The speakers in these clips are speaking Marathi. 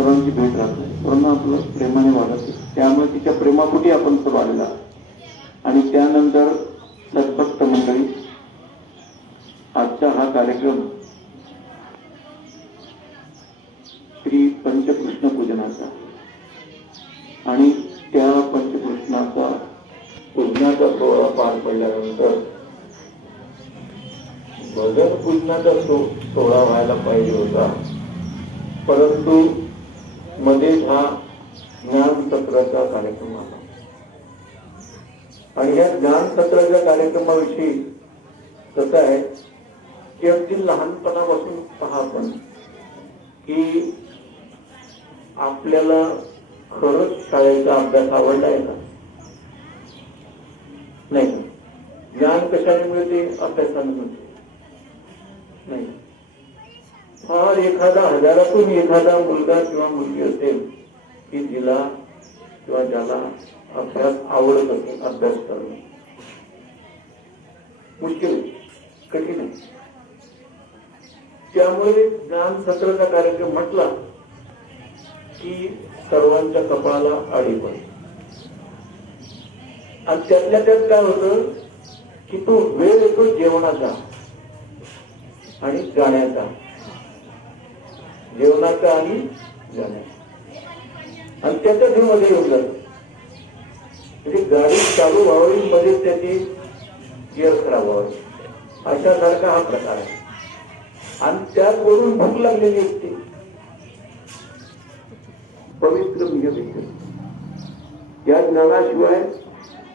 सर्वांची भेट राहते सर्वांना आपलं प्रेमाने वागत त्यामुळे तिच्या प्रेमापोटी आपण सब आलेला आणि त्यानंतर सद्भक्त मंडळी आजचा हा कार्यक्रम श्री पंचकृष्ण पूजनाचा आणि त्या पंचकृष्णाचा पूजनाचा सोहळा पार पडल्यानंतर भजन पूजनाचा सो सोहळा व्हायला पाहिजे होता. परंतु मध्येच हा ज्ञान सत्राचा कार्यक्रम आला. आणि या ज्ञान सत्राच्या कार्यक्रमाविषयी कसं आहे की अगदी लहानपणापासून पहा आपण की आपल्याला खरंच शाळेचा अभ्यास आवडलाय का? नाही. ज्ञान कशाने मिळते? अभ्यासाने मिळते. नाही. फार एखादा हजारातून एखादा मुलगा किंवा मुलगी असेल की जिला किंवा ज्याला अभ्यास आवडत असेल अभ्यास करणं. मुश्किल कठीण आहे. त्यामुळे ज्ञान सत्राचा कार्यक्रम म्हटला की सर्वांच्या कपाळाला आडी पण आणि त्यातल्या त्यात काय होतं की तो वेळ येतो जेवणाचा आणि गाण्याचा जेवणाचा आणि गाण्याचा आणि त्याच्या मध्ये येऊन जात म्हणजे गाडी चालू व्हावी मध्ये त्याची गिअर खराब व्हावी अशा सारखा हा प्रकार आहे. आणि त्यात वरून भूक लागलेली असते. पवित्र म्हणजे या ज्ञानाशिवाय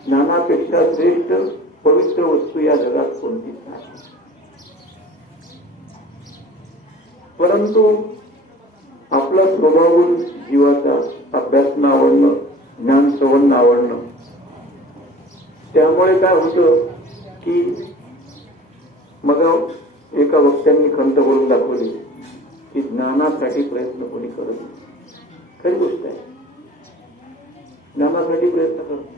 ज्ञानापेक्षा श्रेष्ठ पवित्र वस्तू या जगात कोणतीच नाही. परंतु आपला स्वभाव जीवाचा अभ्यास आवडणं ज्ञान श्रवण आवडणं त्यामुळे काय होतं की मग एका वक्त्यांनी खंत बोलून दाखवली की ज्ञानासाठी प्रयत्न कोणी करत नाही. खरी गोष्ट आहे. ज्ञानासाठी प्रयत्न करत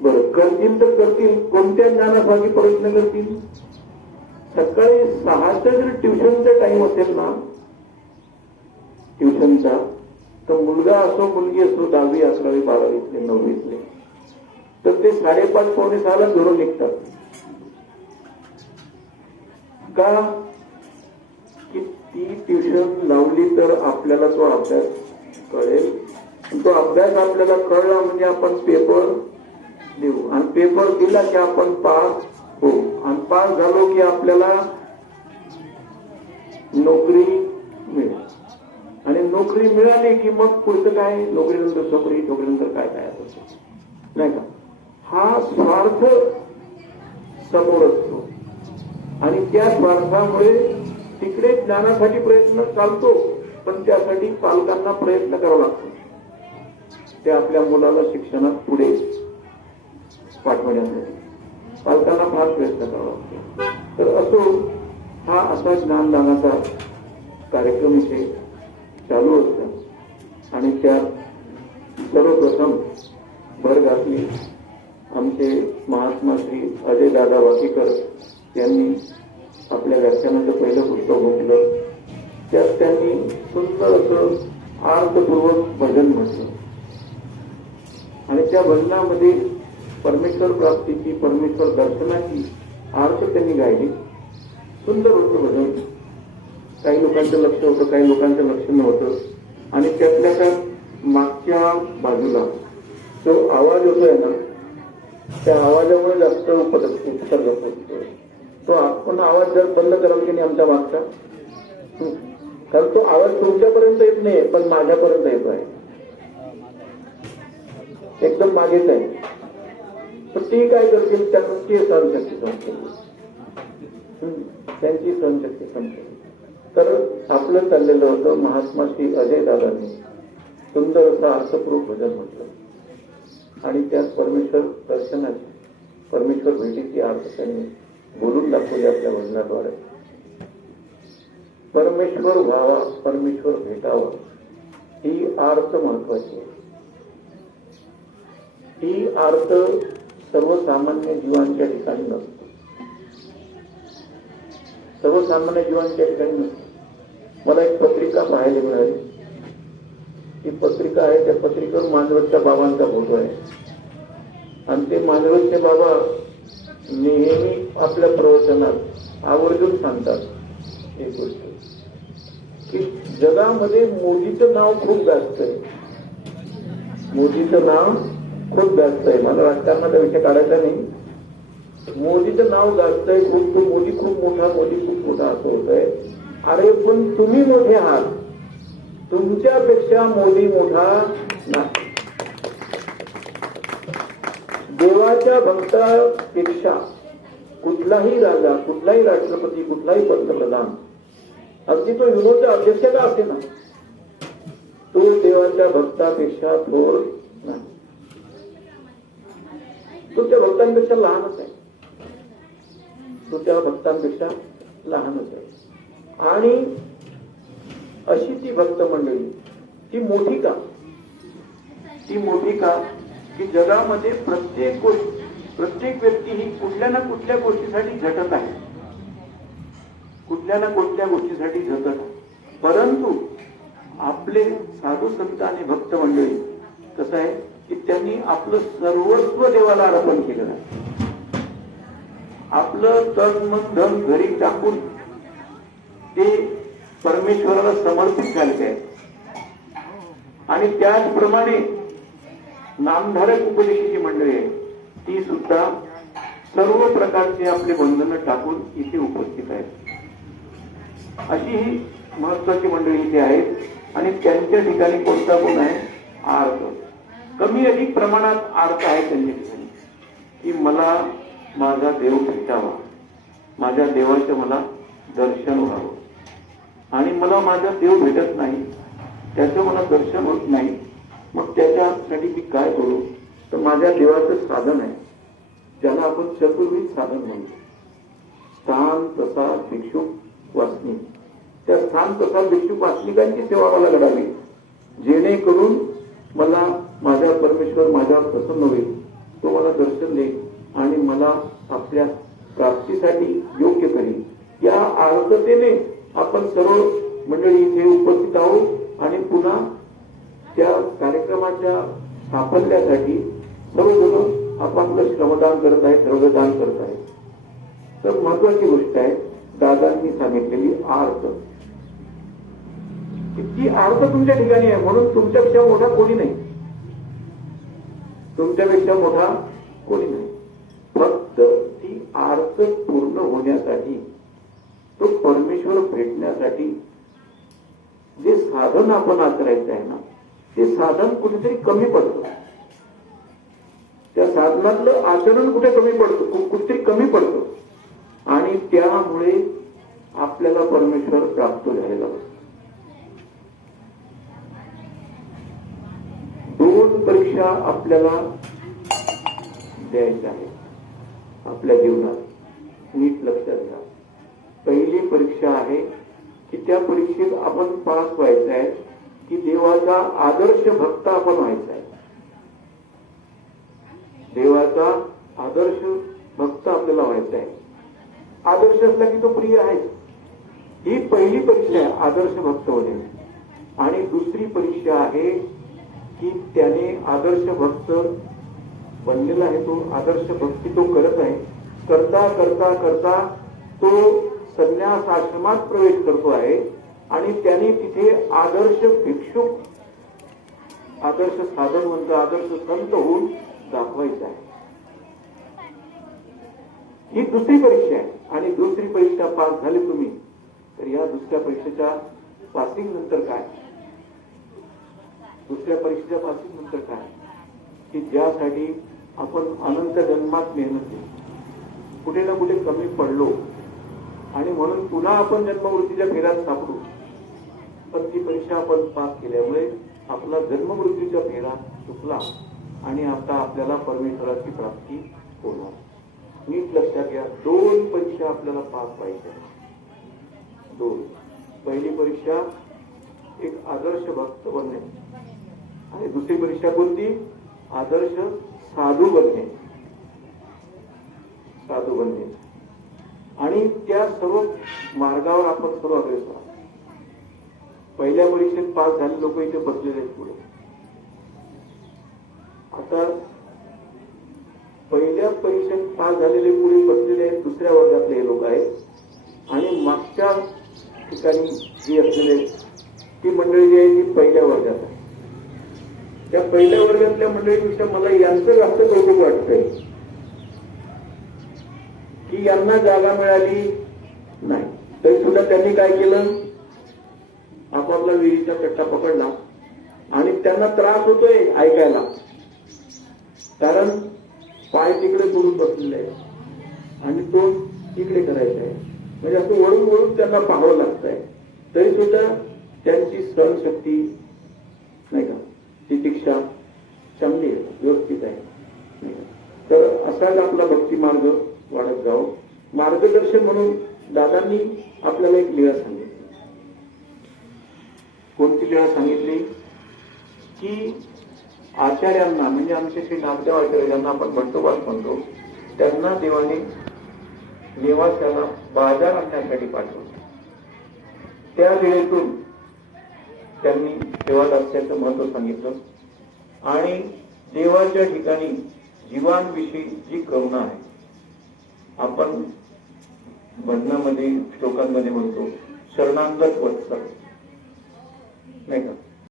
बरं करतील तर करतील. कोणत्या ज्ञानासाठी प्रयत्न करतील? सकाळी सहाचा जर ट्युशनचा टाइम असेल ना ट्युशनचा. तर मुलगा असो मुलगी असो दहावी अकरावी बारावीतले नववीतले तर ते साडेपाच पावणे सहाला घरून निघतात. का? की ती ट्युशन लावली तर आपल्याला तो अभ्यास कळेल. तो अभ्यास आपल्याला कळला म्हणजे आपण पेपर देऊ आणि पेपर दिला की आपण पास हो आणि पास झालो की आपल्याला नोकरी नोकरी मिळाली की मग पुढचं काय? नोकरीनंतर नोकरी नोकरीनंतर काय काय असतं. नाही का? हा स्वार्थ समोर असतो. आणि त्या स्वार्थामुळे तिकडे ज्ञानासाठी प्रयत्न चालतो पण त्यासाठी पालकांना प्रयत्न करावा लागतो. ते आपल्या मुलाला शिक्षणात पुढे पाठवण्यासाठी. पालकांना फार प्रयत्न करावा लागतो. तर असो हा असा ज्ञानदानाचा कार्यक्रम इथे चालू होतं आणि त्यात सर्वप्रथम भर घातली आमचे महात्मा श्री अजय दादा वाकीकर यांनी आपल्या व्याख्यानाचं पहिलं पुस्तक म्हटलं. त्यात त्यांनी सुंदर असं आर्थपूर्वक भजन म्हटलं. आणि त्या भजनामध्ये परमेश्वर प्राप्तीची परमेश्वर दर्शनाची आर्थ त्यांनी गायली. सुंदर होतं भजन. काही लोकांचं लक्ष होतं काही लोकांचं लक्ष नव्हतं. आणि त्यातल्या त्या मागच्या बाजूला जो आवाज होतोय ना त्या आवाजामुळे जास्त उपसर्ग होतो. तो आपण आवाज जर बंद कराल की नाही आमच्या मागचा? कारण तो आवाज तुमच्यापर्यंत येत नाही पण माझ्यापर्यंत येत आहे. एकदम मागेच आहे तर ती काय करतील? त्यांची सहनशक्ती संपते. त्यांची सहनशक्ती संपते. तर आपलं चाललेलं होतं महात्मा श्री अजय दादांनी. सुंदर असं अर्थपूर्वक भजन म्हटलं आणि त्यात परमेश्वर दर्शनाची परमेश्वर भेटीची अर्थ त्यांनी बोलून दाखवली आपल्या भजनाद्वारे परमेश्वर व्हावा परमेश्वर भेटावा ही आर्त महत्वाची आहे. ही आर्त सर्वसामान्य जीवांच्या ठिकाणी नसतो. सर्वसामान्य जीवांच्या ठिकाणी नसतो. मला एक पत्रिका पाहायला मिळाली. ती पत्रिका आहे त्या पत्रिकेवर मांजवटच्या बाबांचा फोटो आहे. आणि ते मांजवटचे बाबा नेहमी आपल्या प्रवचनात आवर्जून सांगतात एक गोष्ट. की जगामध्ये मोदीचं नाव खूप जास्त आहे. मोदीचं नाव खूप जास्त आहे. मला राजकारणाचा विषय काढायचा नाही. मोदीचं नाव जास्त आहे खूप तो मोदी खूप मोठा मोदी खूप मोठा असं होत आहे अरे पण तुम्ही मोठे आहात. तुमच्यापेक्षा मोदी मोठा नाही. देवाच्या भक्तापेक्षा कुठलाही राजा कुठलाही राष्ट्रपती कुठलाही पंतप्रधान अगदी तो युनोचा अध्यक्ष का असे ना? तो देवाच्या भक्तापेक्षा थोर नाही. तो त्या भक्तांपेक्षा लहानच आहे. तो त्या भक्तांपेक्षा लहानच आहे. आणि अशी ती भक्त मंडळी ती मोठी का? ती मोठी का? की जगामध्ये प्रत्येक गोष्ट प्रत्येक व्यक्ती ही कुठल्या ना कुठल्या गोष्टीसाठी झटत आहे. कुठल्या ना कुठल्या गोष्टीसाठी झटत आहे. परंतु आपले साधू संत आणि भक्त मंडळी कसं आहे की त्यांनी आपलं सर्वस्व देवाला अर्पण केलेलं आहे. आपलं तन मन धन घरी टाकून ते परमेश्वराला समर्पित झालेले आहे. आणि त्याचप्रमाणे नामधारक उपदेशाची मंडळी आहे ती सुद्धा सर्व प्रकारचे आपले बंधनं टाकून इथे उपस्थित आहेत. अशी ही महत्वाची मंडळी इथे आहेत आणि त्यांच्या ठिकाणी कोणता गुण आहे? आर्थ कमी अधिक प्रमाणात आर्थ आहे त्यांच्या ठिकाणी. की मला माझा देव भेटावा. माझ्या देवाचं मला दर्शन व्हावं. आणि मला माझा देव भेटत नाही त्याचं मला दर्शन होत नाही मग त्याच्यासाठी मी काय करू? तर माझ्या देवाचं साधन आहे. ज्याला आपण चतुर्विध साधन म्हणतो. स्थान प्रसाद भिक्षुक वासनी. त्या स्थान प्रसाद भिक्षुक वासनिकांची सेवा मला घडावी जेणेकरून मला माझा परमेश्वर माझ्यावर प्रसन्न होईल. तो मला दर्शन देईल आणि मला आपल्या प्राप्तीसाठी योग्य करेल. या आर्थतेने आपण सर्व मंडळी इथे उपस्थित आहोत आणि पुन्हा त्या कार्यक्रमाच्या साफल्यासाठी सर्वजण आपापलं श्रमदान करत आहेत द्रव्यदान करत आहेत. तर महत्वाची गोष्ट आहे दादांनी सांगितलेली आर्थ ती आर्त तुमच्या ठिकाणी आहे म्हणून तुमच्यापेक्षा मोठा कोणी नाही. तुमच्यापेक्षा मोठा कोणी नाही. फक्त ती अर्थ पूर्ण होण्यासाठी तो परमेश्वर भेटण्यासाठी जे साधन आपण आचरायचं आहे ना ते साधन कुठेतरी कमी पडतं. त्या साधनातलं आचरण कुठे कमी पडतं? कुठेतरी कमी पडतं. आणि त्यामुळे आपल्याला परमेश्वर प्राप्त झालेला दोन परीक्षा आपल्याला द्यायच्या आहेत. आपल्या जीवनात. नीट लक्षात घ्या. पहिली परीक्षा आहे की त्या परीक्षेत आपण पास व्हायचं आहे की देवाचा आदर्श भक्त आपण व्हायचा आहे. देवाचा आदर्श भक्त आपल्याला व्हायचा आहे. आदर्श असला की तो प्रिय आहे. ही पहिली परीक्षा आहे आदर्श भक्त होणे. आणि दुसरी परीक्षा आहे की त्याने आदर्श भक्त बनलेला आहे तो आदर्श भक्ती तो करत आहे. करता करता करता तो संन्यास आश्रमात प्रवेश करतो आहे आणि त्यांनी तिथे आदर्श भिक्षुक आदर्श साधन म्हणतो आदर्श संत होऊन दाखवायचं आहे. ही दुसरी परीक्षा आहे आणि दुसरी परीक्षा पास झाली तुम्ही तर या दुसऱ्या परीक्षेच्या पासिंग नंतर काय? दुसऱ्या परीक्षेच्या पासिंग नंतर काय? की ज्यासाठी आपण अनंत जन्मात मेहनत केली. कुठे ना कुठे कमी पडलो. आणि म्हणून पुन्हा आपण जन्ममृत्यूच्या फेऱ्यात सापडू पण ती परीक्षा आपण पास केल्यामुळे आपला जन्ममृत्यूच्या फेरा चुकला आणि आता आपल्याला परमेश्वराची प्राप्ती होणार. नीट लक्षात घ्या दोन परीक्षा आपल्याला पास पाहिजे दोन. पहिली परीक्षा एक आदर्श भक्त बनणे आणि दुसरी परीक्षा कोणती? आदर्श साधू बनणे. साधू बनणे. आणि त्या सर्व मार्गावर आपण सर्व अग्रेसर आहोत. पहिल्या परीक्षेत पास झाले लोक इथे बसलेले आहेत पुढे. आता पहिल्या परीक्षेत पास झालेले पुढे बसलेले आहेत दुसऱ्या वर्गातले हे लोक आहेत. आणि मागच्या ठिकाणी जी असलेले ती मंडळी जी आहे ती पहिल्या वर्गात आहे त्या पहिल्या वर्गातल्या मंडळीपेक्षा मला यांचं जास्त कौतुक वाटतंय. की यांना जागा मिळाली नाही. तरी सुद्धा त्यांनी काय केलं? आपापला विहिरीचा कट्टा पकडला आणि त्यांना त्रास होतोय ऐकायला. कारण पाय तिकडे सोडून बसलेले आहे आणि तो तिकडे करायचा आहे. म्हणजे असं वळून वळून त्यांना पाहावं लागत आहे तरी सुद्धा त्यांची सहनशक्ती नाही का? ती दीक्षा चांगली आहे व्यवस्थित आहे. तर असाच आपला भक्ती मार्ग वाढत जावं. मार्गदर्शन म्हणून दादांनी आपल्याला एक लिळा सांगितली. कोणती लिळा सांगितली? की आचार्यांना म्हणजे आमचे श्री नामदेव आचार्य ज्यांना आपण बंडोबास म्हणतो त्यांना देवाने निवासाला बाजार आणण्यासाठी पाठवले. त्या वेळेतून त्यांनी देवादास्याचं महत्त्व सांगितलं. आणि देवाच्या ठिकाणी जीवांविषयी जी करुणा आहे आपण भजनामध्ये श्लोकांमध्ये म्हणतो शरणांगत वत्सल नाही का?